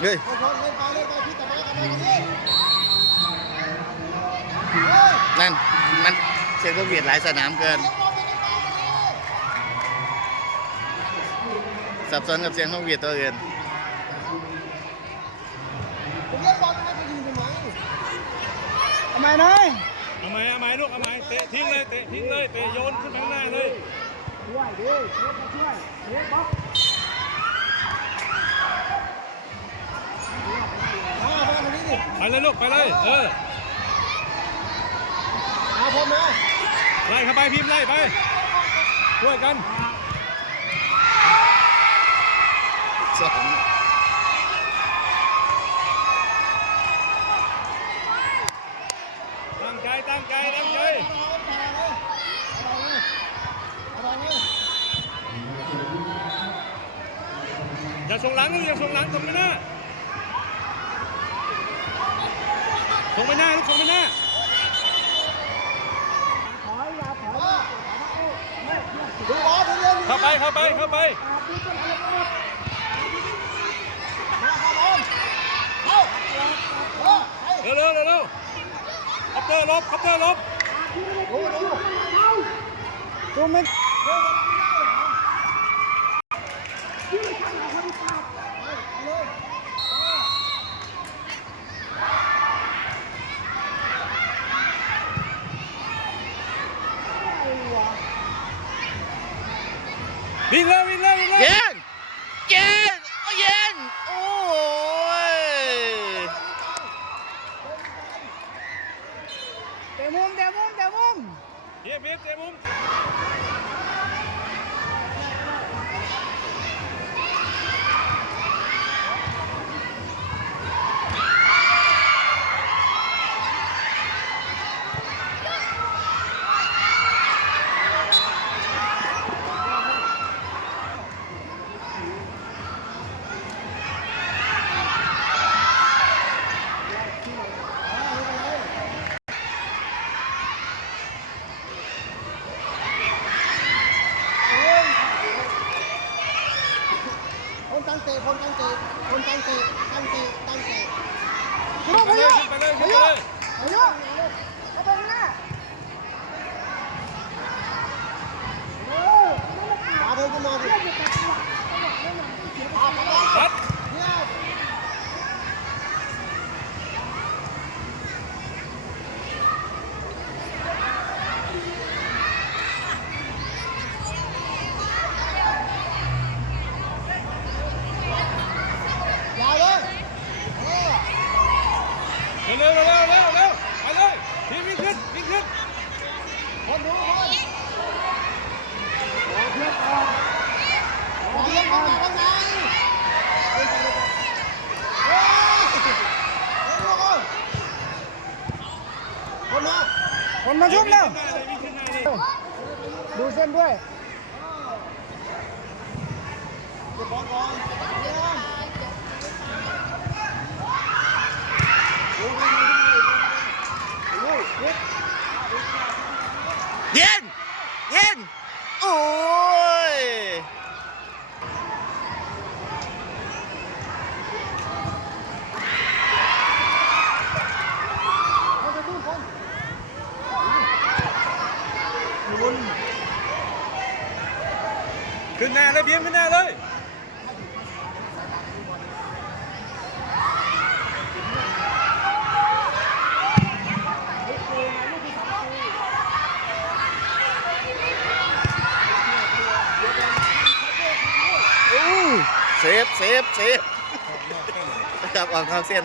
เฮ้ยโอ้โหเล่นไปเล่นไปพี่ตะไม้กันไปกันนี่เฮ้ยนั่น มันเสียงนกหวีดหลายสนามเกินเลี้ยงบอลไปกันไปกันนี่สับสนกับเสียงนกหวีดตัวอื่นผมเลี้ยงบอลให้ไปยืนทำไมทำไมนายเอาไหมเอาไหมลูกเอาไหมเตะทิ้งเลย เตะทิ้งเลย เตะโยนขึ้นไปข้างหน้าเลย ช่วยดิเชฟมาช่วยเชฟบล็อก เอามาตรงนี้ดิ ไปเลยลูกไปเลย เออ เอาผมมาไล่เข้าไปพิมพ์ไล่ไป ช่วยกันสองตั้งใจตั้งใจตั้งใจเอาเลยเอาเลยเอาเลยอย่าส่งหลังลูกอย่าส่งหลังส่งไปหน้าส่ งไปหน้าลูกส่งไปหน้าถอยอย่าถอยดูบอลดูเล่นเข้าไปเข้าไปเข้าไปมาเข้าบอลเข้าเออไปเร็วเร็วเร็วเร็วคอปเตอร์ลบคอปเตอร์ลบดูดูดูไม่ วิ่งเร็ววิ่งเร็ววิ่งเร็วเย็นเย็นโอ้เย็นโอ้ยเตะมุมเตะมุมเตะมุมเฮียพิมพ์เตะมุม คนตั้งเตะคนตั้งเตะคน ตั้งเตะตั้งเตะตั้งเตะขึ้นไปไปเลเลยยขึ้นไปเลยขึ้นไปเลย อายุเอาไปข้างหน้าเออ มาเดินขึ้นมาดิอาไปเลย รัด เนี่ย อย่าเลยเออ เร็วเร็วเร็วเร็วเร็วไปเลยทีมวิ่งขึ้นวิ่งขึ้นคนดูคนเพียงออกเพียงออกมาข้างในเฮ้เฮ้ยลูกเอ้ยคนมาคนมาชุบแล้วดูเส้นด้วยเก็บบอลก่อนเนี่ยนะดูดูดูดูดู เย็นเย็นโอ้ยขึ้นหน้าเลยเพิมพ์ขึ้นหน้าเลย อู้ เซฟเซฟเซฟครับออกนอกเส้น